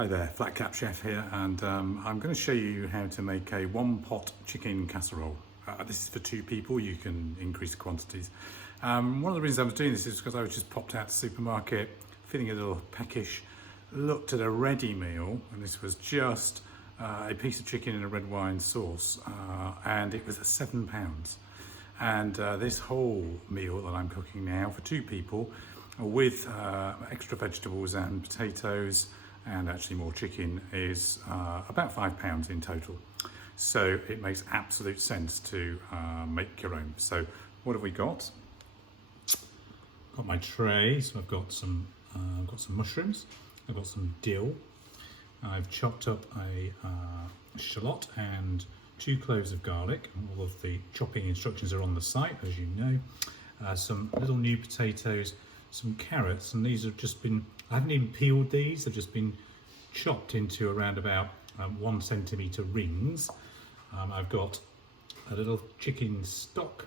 Hi there, Flat Cap Chef here, and I'm going to show you how to make a one-pot chicken casserole. This is for 2 people. You can increase the quantities. One of the reasons I was doing this is because I was just popped out to the supermarket, feeling a little peckish, looked at a ready meal, and this was just a piece of chicken in a red wine sauce, and it was at £7. And this whole meal that I'm cooking now for 2 people, with extra vegetables and potatoes, and actually more chicken, is about £5 in total. So it makes absolute sense to make your own. So what have we got? Got my tray. So I've got some mushrooms. I've got some dill. I've chopped up a shallot and 2 cloves of garlic. All of the chopping instructions are on the site, as you know. Some little new potatoes, some carrots, and these have just been, I haven't even peeled these, they've just been chopped into around about 1 centimetre rings. I've got a little chicken stock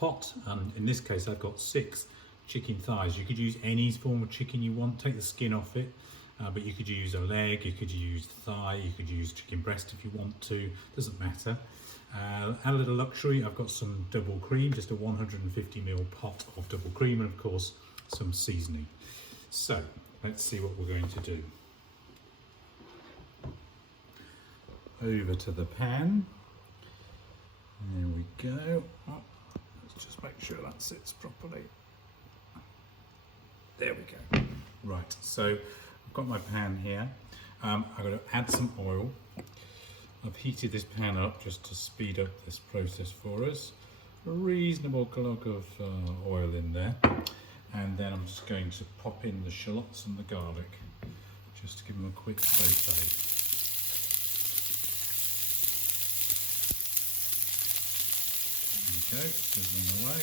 pot, and in this case I've got 6 chicken thighs. You could use any form of chicken you want, take the skin off it, but you could use a leg, you could use thigh, you could use chicken breast if you want to, doesn't matter. Add a little luxury, I've got some double cream, just a 150ml pot of double cream, and of course some seasoning. So let's see what we're going to do. Over to the pan. There we go. Oh, let's just make sure that sits properly. There we go. Right, so I've got my pan here. I'm going to add some oil. I've heated this pan up just to speed up this process for us. A reasonable glug of oil in there. And then I'm just going to pop in the shallots and the garlic, just to give them a quick saute. There we go, sizzling away.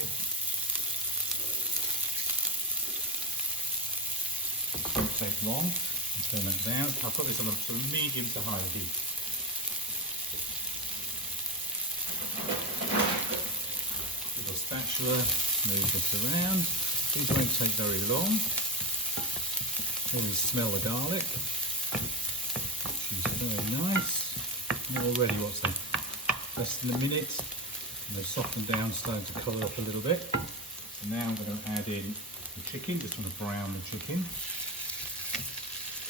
Won't take long. Turn that down. I've got this on a sort of medium to high heat. Little spatula, move it around. These won't take very long. Always smell the garlic, which is very nice. And already, what's that? Less than a minute, and they've softened down, starting to colour up a little bit. So now I'm going to add in the chicken. Just want to brown the chicken.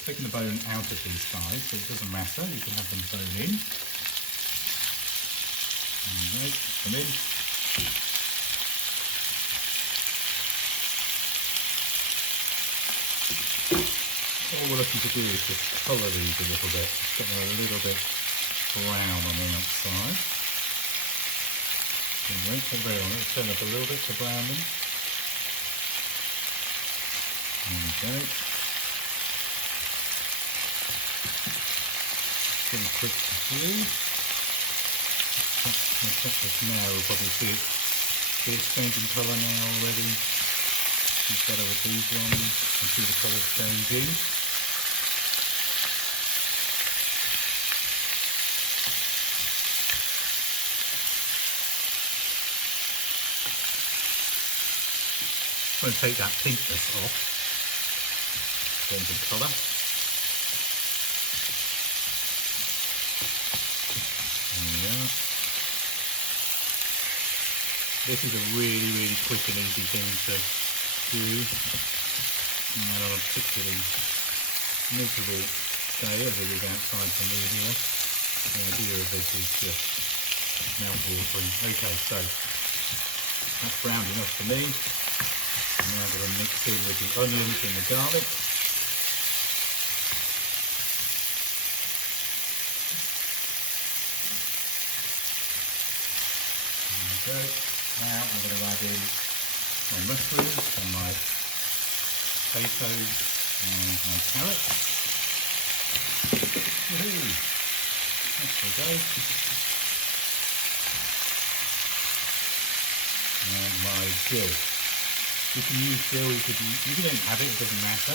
Taking the bone out of these thighs, so it doesn't matter. You can have them bone in. Right, put them in. All we're looking to do is just colour these a little bit, just get them a little bit brown on the outside. So it won't take very long, let's turn up a little bit to brown them. There we go. Pretty quick to do. I'll check this now, we'll probably see it's changing colour now already. It's better with these ones, you can see the colours changing. I'm going to take that pinkness off in terms of colour. There we are. This is a really quick and easy thing to do, and on a particularly miserable day as it is outside for me here. The idea of this is just mouth-watering. Okay, so that's browned enough for me. I'm now going to mix in with the onions and the garlic. There we go. Now I'm going to add in my mushrooms and my potatoes and my carrots. Woohoo! There we go. And my dill. You can use dill, you can don't have it, it doesn't matter.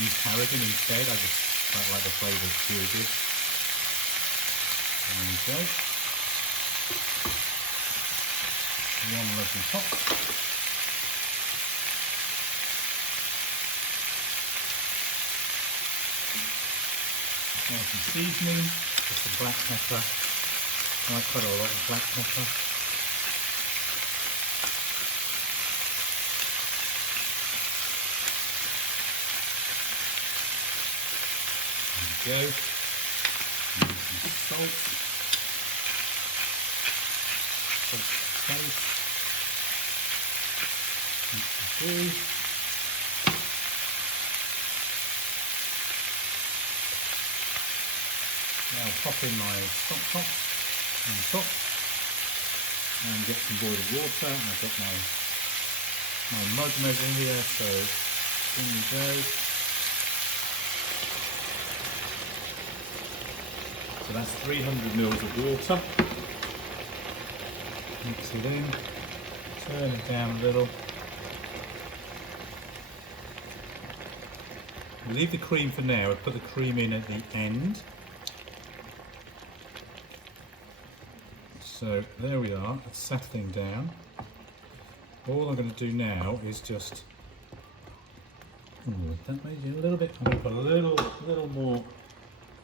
Use tarragon instead, I just quite like the flavour, it's really good. There we go. One lovely top. Now some seasoning, just some black pepper. I like quite a lot of black pepper. There we go. And some salt. Salt to taste. Now I'll pop in my stock pots on the top and get some boiling water. And I've got my mug measure here, so in we go. So that's 300 mils of water. Mix it in, turn it down a little. We'll leave the cream for now. I'll put the cream in at the end. So there we are, it's settling down. All I'm going to do now is just, that made it a little bit, I'm going to put a little more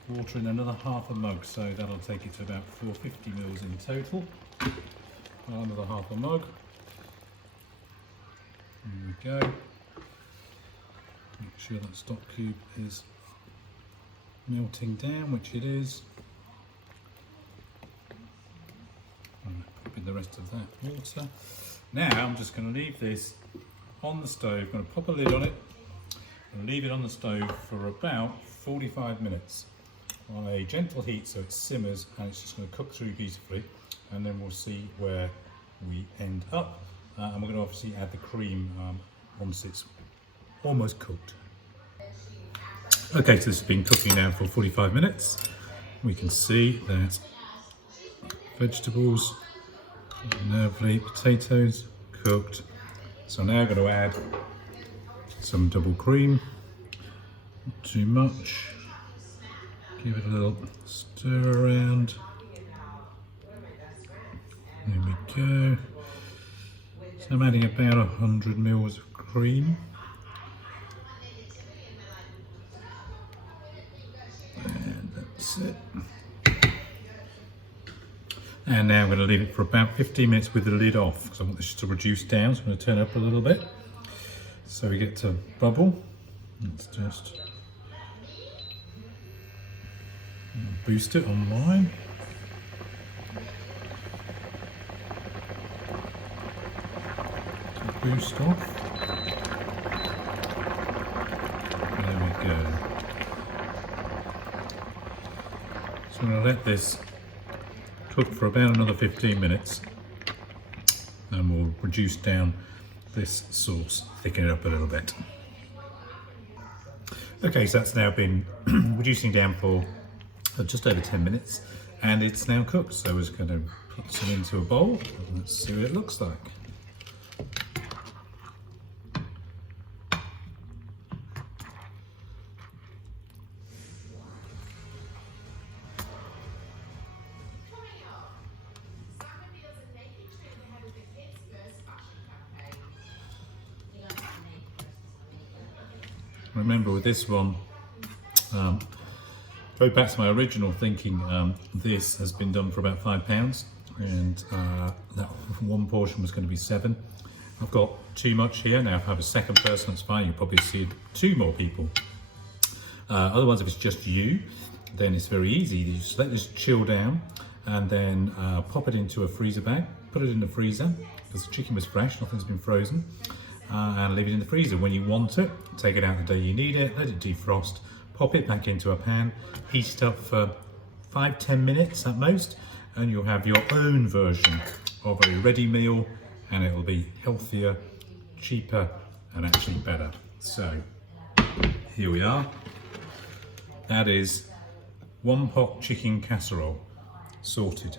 water in, another half a mug, so that'll take it to about 450 mils in total. Another half a mug. There we go. Make sure that stock cube is melting down, which it is. Pop in the rest of that water. Now I'm just going to leave this on the stove. I'm going to pop a lid on it and leave it on the stove for about 45 minutes on a gentle heat, so it simmers and it's just going to cook through beautifully, and then we'll see where we end up. And we're going to obviously add the cream once it's almost cooked. Okay, so this has been cooking now for 45 minutes. We can see that vegetables, lovely potatoes, cooked. So now I'm going to add some double cream, not too much. Give it a little stir around. There we go. So I'm adding about 100 mils of cream. And that's it. And now I'm going to leave it for about 15 minutes with the lid off, because I want this to reduce down, so I'm going to turn it up a little bit. So we get to bubble. Let's just boost it on mine. Boost off. There we go. So I'm going to let this cook for about another 15 minutes and we'll reduce down this sauce, thicken it up a little bit. Okay, so that's now been reducing down for just over 10 minutes and it's now cooked. So we're just going to put some into a bowl and let's see what it looks like. Remember with this one, go back to my original thinking, this has been done for about £5 and that one portion was going to be 7. I've got too much here, now if I have a second person that's fine, you'll probably see 2 more people. Otherwise if it's just you, then it's very easy, you just let this chill down and then pop it into a freezer bag, put it in the freezer, because the chicken was fresh, nothing's been frozen. And leave it in the freezer. When you want it, take it out the day you need it, let it defrost, pop it back into a pan, heat it up for 5-10 minutes at most, and you'll have your own version of a ready meal, and it will be healthier, cheaper, and actually better. So here we are. That is one pot chicken casserole sorted.